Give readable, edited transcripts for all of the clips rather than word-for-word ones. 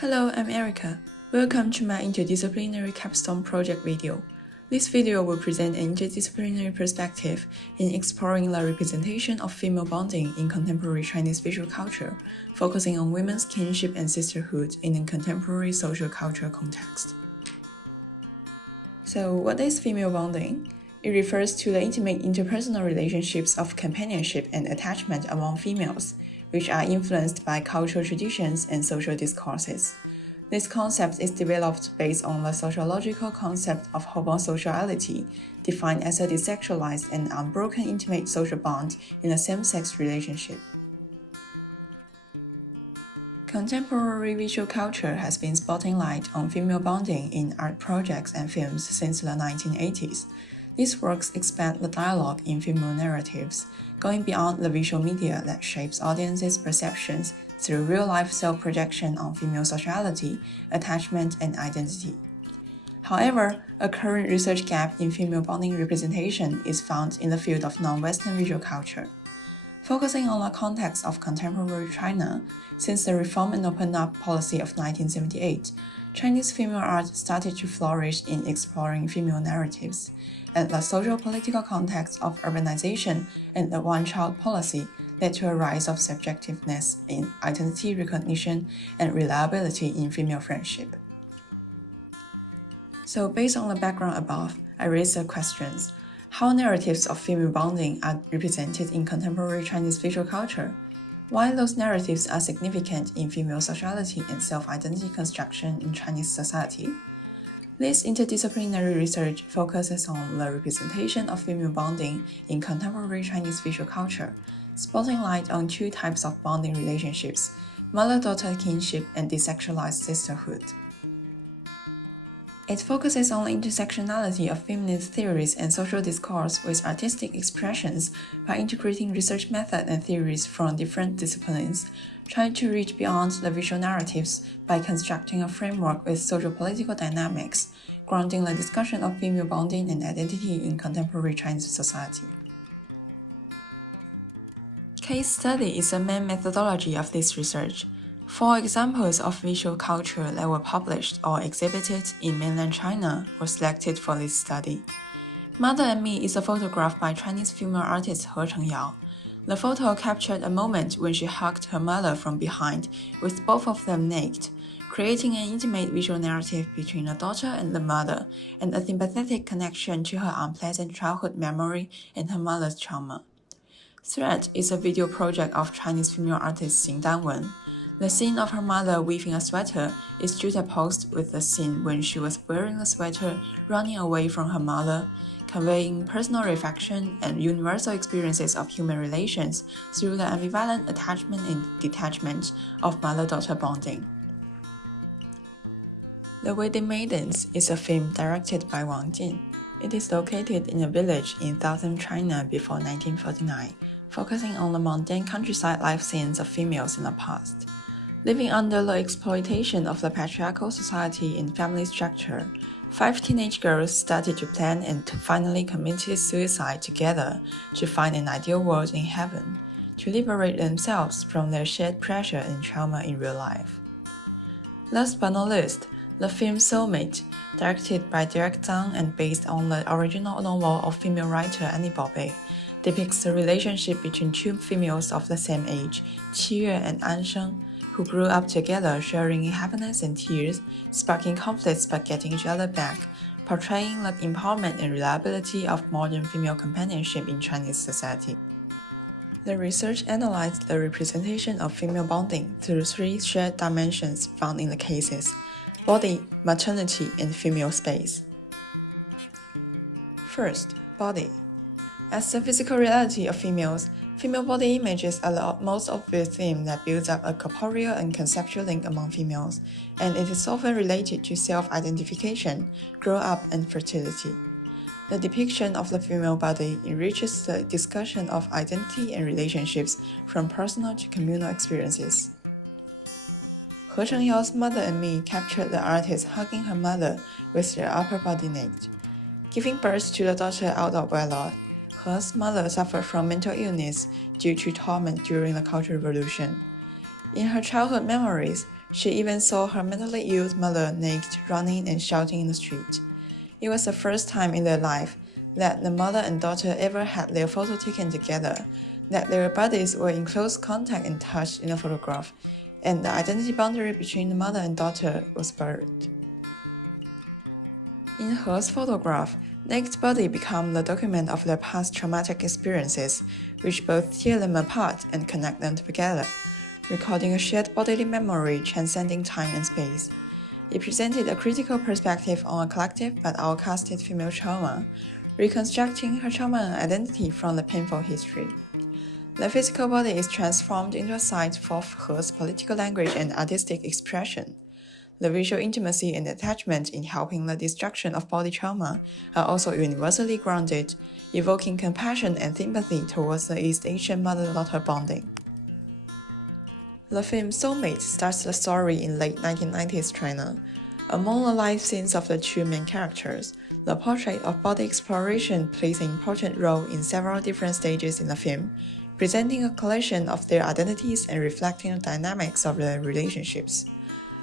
Hello, I'm Erica. Welcome to my Interdisciplinary Capstone project video. This video will present an interdisciplinary perspective in exploring the representation of female bonding in contemporary Chinese visual culture, focusing on women's kinship and sisterhood in a contemporary social cultural context. So, what is female bonding? It refers to the intimate interpersonal relationships of companionship and attachment among females, which are influenced by cultural traditions and social discourses. This concept is developed based on the sociological concept of homosexuality, defined as a desexualized and unbroken intimate social bond in a same-sex relationship. Contemporary visual culture has been spotting light on female bonding in art projects and films since the 1980s. These works expand the dialogue in female narratives, going beyond the visual media that shapes audiences' perceptions through real-life self-projection on female sexuality, attachment, and identity. However, a current research gap in female bonding representation is found in the field of non-Western visual culture. Focusing on the context of contemporary China, since the Reform and Open Up policy of 1978, Chinese female art started to flourish in exploring female narratives, and the social-political context of urbanization and the one-child policy led to a rise of subjectiveness in identity recognition and reliability in female friendship. So based on the background above, I raised the questions. How narratives of female bonding are represented in contemporary Chinese visual culture? Why those narratives are significant in female sexuality and self-identity construction in Chinese society? This interdisciplinary research focuses on the representation of female bonding in contemporary Chinese visual culture, spotting light on two types of bonding relationships, mother-daughter kinship and desexualized sisterhood. It focuses on the intersectionality of feminist theories and social discourse with artistic expressions by integrating research methods and theories from different disciplines, trying to reach beyond the visual narratives by constructing a framework with social-political dynamics, grounding the discussion of female bonding and identity in contemporary Chinese society. Case study is the main methodology of this research. 4 examples of visual culture that were published or exhibited in mainland China were selected for this study. Mother and Me is a photograph by Chinese female artist He Chengyao. The photo captured a moment when she hugged her mother from behind, with both of them naked, creating an intimate visual narrative between the daughter and the mother, and a sympathetic connection to her unpleasant childhood memory and her mother's trauma. Thread is a video project of Chinese female artist Xing Danwen. The scene of her mother weaving a sweater is juxtaposed with the scene when she was wearing the sweater running away from her mother, conveying personal reflection and universal experiences of human relations through the ambivalent attachment and detachment of mother-daughter bonding. The Wedding Maidens is a film directed by Wang Jin. It is located in a village in southern China before 1949, focusing on the mundane countryside life scenes of females in the past. Living under the exploitation of the patriarchal society and family structure, 5 teenage girls started to plan and finally committed suicide together to find an ideal world in heaven, to liberate themselves from their shared pressure and trauma in real life. Last but not least, the film Soulmate, directed by Derek Zhang and based on the original novel of female writer Annie Baobei, depicts the relationship between 2 females of the same age, Qiyue and Ansheng, who grew up together sharing happiness and tears, sparking conflicts but getting each other back, portraying the empowerment and reliability of modern female companionship in Chinese society. The research analyzed the representation of female bonding through 3 shared dimensions found in the cases: body, maternity, and female space. First, body. As the physical reality of females, female body images are the most obvious theme that builds up a corporeal and conceptual link among females, and it is often related to self-identification, grow-up, and fertility. The depiction of the female body enriches the discussion of identity and relationships from personal to communal experiences. He Chengyao's Mother and Me captured the artist hugging her mother with their upper body naked. Giving birth to the daughter out of wedlock, He's mother suffered from mental illness due to torment during the Cultural Revolution. In her childhood memories, she even saw her mentally ill mother naked, running and shouting in the street. It was the first time in their life that the mother and daughter ever had their photo taken together, that their bodies were in close contact and touched in a photograph, and the identity boundary between the mother and daughter was blurred. In He's photograph, naked body become the document of their past traumatic experiences, which both tear them apart and connect them together, recording a shared bodily memory transcending time and space. It presented a critical perspective on a collective but outcasted female trauma, reconstructing her trauma and identity from the painful history. The physical body is transformed into a site for He's political language and artistic expression. The visual intimacy and attachment in helping the destruction of body trauma are also universally grounded, evoking compassion and sympathy towards the East Asian mother-daughter bonding. The film Soulmate starts the story in late 1990s China. Among the life scenes of the two main characters, the portrait of body exploration plays an important role in several different stages in the film, presenting a collection of their identities and reflecting the dynamics of their relationships.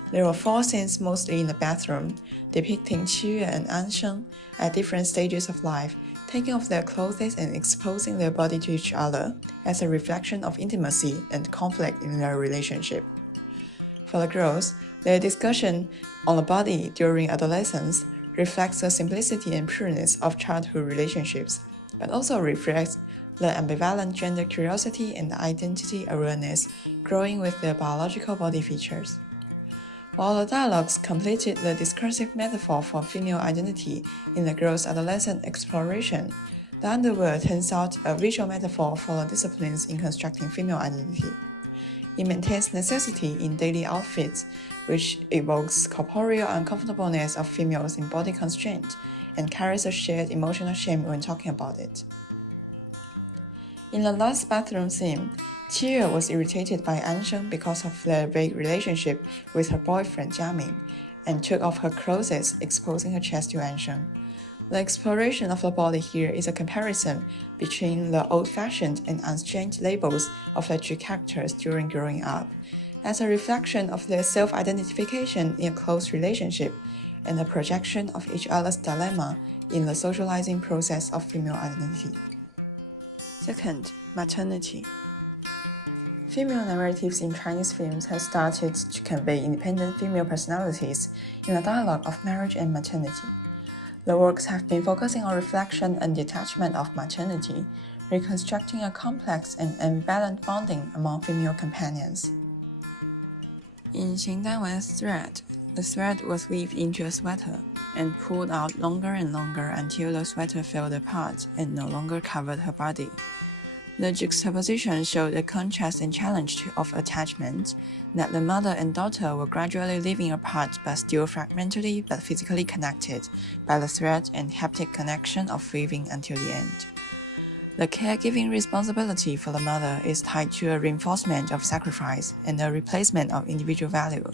There were 4 scenes mostly in the bathroom, depicting Qiyue and Ansheng at different stages of life, taking off their clothes and exposing their body to each other as a reflection of intimacy and conflict in their relationship. For the girls, their discussion on the body during adolescence reflects the simplicity and pureness of childhood relationships, but also reflects the ambivalent gender curiosity and identity awareness growing with their biological body features. While the dialogues completed the discursive metaphor for female identity in the girls' adolescent exploration, the underworld turns out a visual metaphor for the disciplines in constructing female identity. It maintains necessity in daily outfits, which evokes corporeal uncomfortableness of females in body constraint, and carries a shared emotional shame when talking about it. In the last bathroom scene, Qiyue was irritated by Ansheng because of their vague relationship with her boyfriend Jiaming, and took off her clothes, exposing her chest to Ansheng. The exploration of the body here is a comparison between the old-fashioned and unstrained labels of the two characters during growing up, as a reflection of their self-identification in a close relationship, and a projection of each other's dilemma in the socializing process of female identity. Second, maternity. Female narratives in Chinese films have started to convey independent female personalities in the dialogue of marriage and maternity. The works have been focusing on reflection and detachment of maternity, reconstructing a complex and ambivalent bonding among female companions. In Xing Danwen's thread, the thread was weaved into a sweater and pulled out longer and longer until the sweater fell apart and no longer covered her body. The juxtaposition showed a contrast and challenge of attachment, that the mother and daughter were gradually living apart but still fragmentally but physically connected by the thread and haptic connection of weaving until the end. The caregiving responsibility for the mother is tied to a reinforcement of sacrifice and a replacement of individual value,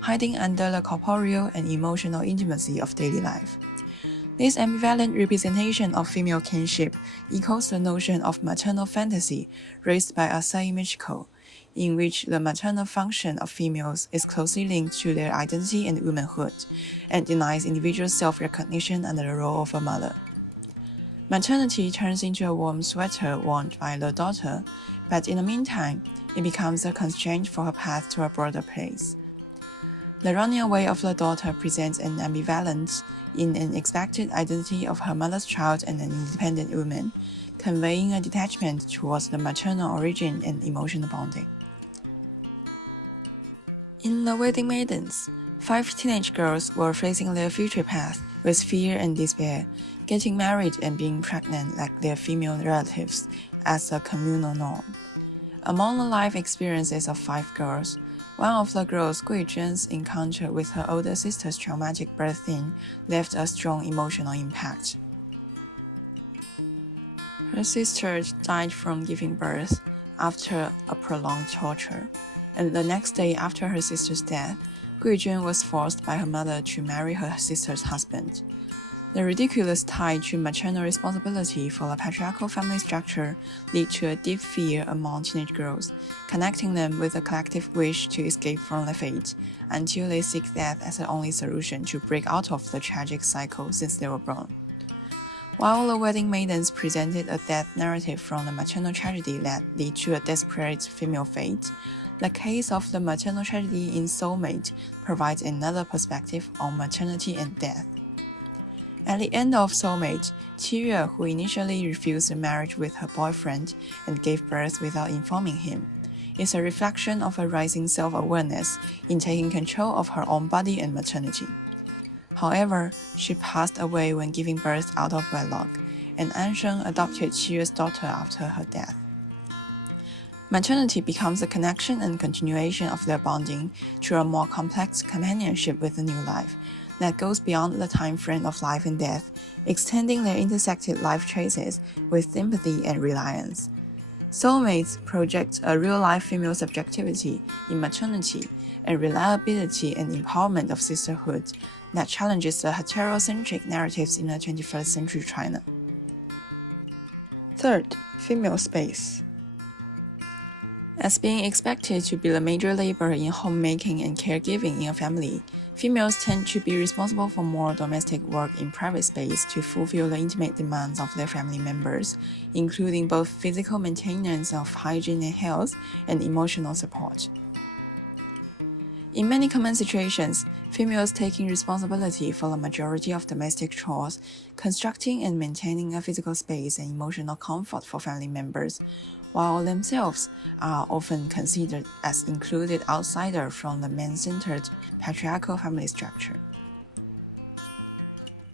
hiding under the corporeal and emotional intimacy of daily life. This ambivalent representation of female kinship echoes the notion of maternal fantasy raised by Asahi Michiko, in which the maternal function of females is closely linked to their identity and womanhood, and denies individual self-recognition under the role of a mother. Maternity turns into a warm sweater worn by the daughter, but in the meantime, it becomes a constraint for her path to a broader place. The running away of the daughter presents an ambivalence in an expected identity of her mother's child and an independent woman, conveying a detachment towards the maternal origin and emotional bonding. In The Wedding Maidens, 5 teenage girls were facing their future path with fear and despair, getting married and being pregnant like their female relatives as a communal norm. Among the life experiences of 5 girls, one of the girls, Gui Zhen's encounter with her older sister's traumatic birthing left a strong emotional impact. Her sister died from giving birth after a prolonged torture, and the next day after her sister's death, Gui Zhen was forced by her mother to marry her sister's husband. The ridiculous tie to maternal responsibility for the patriarchal family structure lead to a deep fear among teenage girls, connecting them with a collective wish to escape from their fate, until they seek death as the only solution to break out of the tragic cycle since they were born. While the wedding maidens presented a death narrative from the maternal tragedy that led to a desperate female fate, the case of the maternal tragedy in Soulmate provides another perspective on maternity and death. At the end of Soulmate, Qiyue, who initially refused a marriage with her boyfriend and gave birth without informing him, is a reflection of a rising self-awareness in taking control of her own body and maternity. However, she passed away when giving birth out of wedlock, and Ansheng adopted Qiyue's daughter after her death. Maternity becomes a connection and continuation of their bonding through a more complex companionship with a new life that goes beyond the time frame of life and death, extending their intersected life traces with sympathy and reliance. Soulmates project a real-life female subjectivity in maternity and reliability and empowerment of sisterhood that challenges the heterocentric narratives in the 21st century China. Third, female space. As being expected to be the major labor in homemaking and caregiving in a family, females tend to be responsible for more domestic work in private space to fulfill the intimate demands of their family members, including both physical maintenance of hygiene and health and emotional support. In many common situations, females taking responsibility for the majority of domestic chores, constructing and maintaining a physical space and emotional comfort for family members, while themselves are often considered as included outsider from the man-centered patriarchal family structure.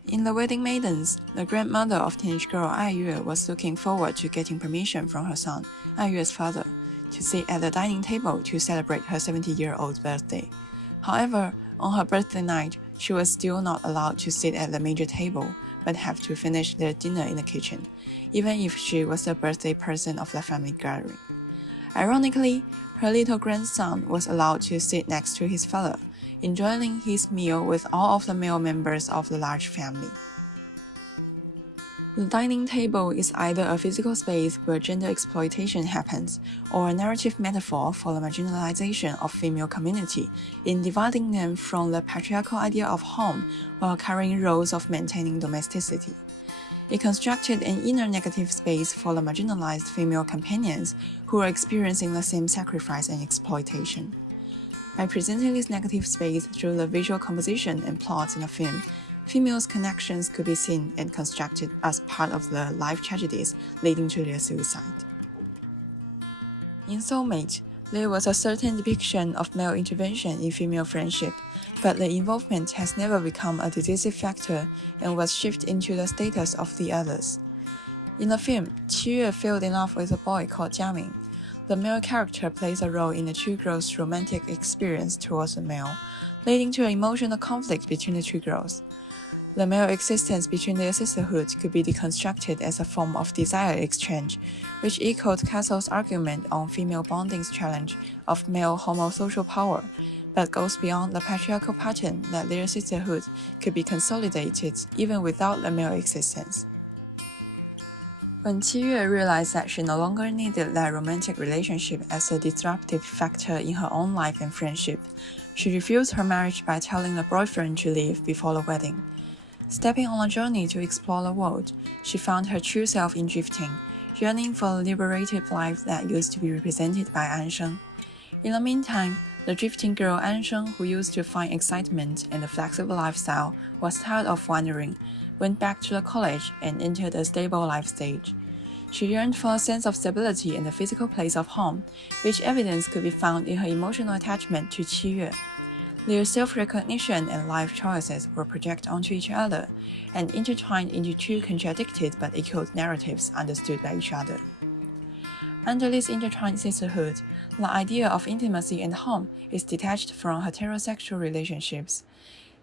In The Wedding Maidens, the grandmother of teenage girl Aiyue was looking forward to getting permission from her son, Aiyue's father, to sit at the dining table to celebrate her 70-year-old birthday. However, on her birthday night, she was still not allowed to sit at the major table, but have to finish their dinner in the kitchen, even if she was the birthday person of the family gathering. Ironically, her little grandson was allowed to sit next to his father, enjoying his meal with all of the male members of the large family. The dining table is either a physical space where gender exploitation happens, or a narrative metaphor for the marginalization of female community in dividing them from the patriarchal idea of home while carrying roles of maintaining domesticity. It constructed an inner negative space for the marginalized female companions who are experiencing the same sacrifice and exploitation. By presenting this negative space through the visual composition and plots in the film, females' connections could be seen and constructed as part of the life tragedies leading to their suicide. In Soulmate, there was a certain depiction of male intervention in female friendship, but the involvement has never become a decisive factor and was shifted into the status of the others. In the film, Qiyue fell in love with a boy called Jiaming. The male character plays a role in the two girls' romantic experience towards the male, leading to an emotional conflict between the two girls. The male existence between their sisterhood could be deconstructed as a form of desire exchange, which echoed Castle's argument on female bonding's challenge of male homosocial power, but goes beyond the patriarchal pattern that their sisterhood could be consolidated even without the male existence. When Qiyue realized that she no longer needed that romantic relationship as a disruptive factor in her own life and friendship, she refused her marriage by telling the boyfriend to leave before the wedding. Stepping on a journey to explore the world, she found her true self in drifting, yearning for the liberated life that used to be represented by Ansheng. In the meantime, the drifting girl Ansheng, who used to find excitement in the flexible lifestyle, was tired of wandering, went back to the college, and entered a stable life stage. She yearned for a sense of stability in the physical place of home, which evidence could be found in her emotional attachment to Qiyue. Their self-recognition and life choices were projected onto each other and intertwined into two contradicted but echoed narratives understood by each other. Under this intertwined sisterhood, the idea of intimacy and home is detached from heterosexual relationships.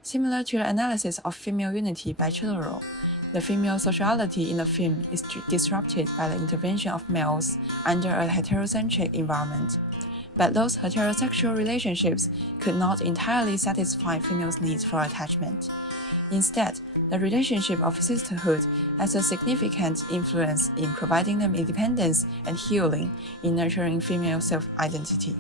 Similar to the analysis of female unity by Chilero, the female sexuality in the film is disrupted by the intervention of males under a heterocentric environment. But those heterosexual relationships could not entirely satisfy females' needs for attachment. Instead, the relationship of sisterhood has a significant influence in providing them independence and healing in nurturing female self-identity.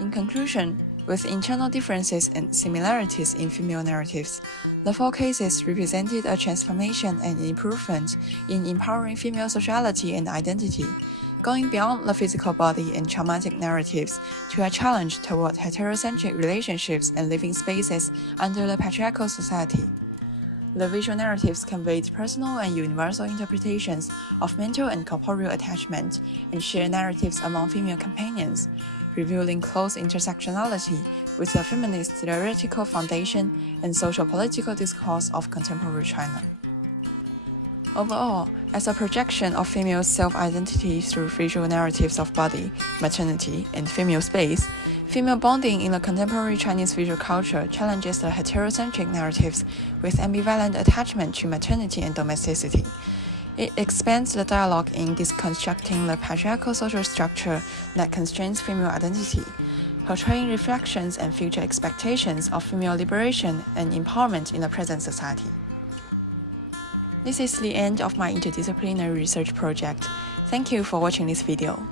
In conclusion, with internal differences and similarities in female narratives, the four cases represented a transformation and improvement in empowering female sexuality and identity, going beyond the physical body and traumatic narratives to a challenge toward heterocentric relationships and living spaces under the patriarchal society. The visual narratives conveyed personal and universal interpretations of mental and corporeal attachment and shared narratives among female companions, revealing close intersectionality with the feminist theoretical foundation and social-political discourse of contemporary China. Overall, as a projection of female self-identity through visual narratives of body, maternity, and female space, female bonding in the contemporary Chinese visual culture challenges the heterocentric narratives with ambivalent attachment to maternity and domesticity. It expands the dialogue in deconstructing the patriarchal social structure that constrains female identity, portraying reflections and future expectations of female liberation and empowerment in the present society. This is the end of my interdisciplinary research project. Thank you for watching this video.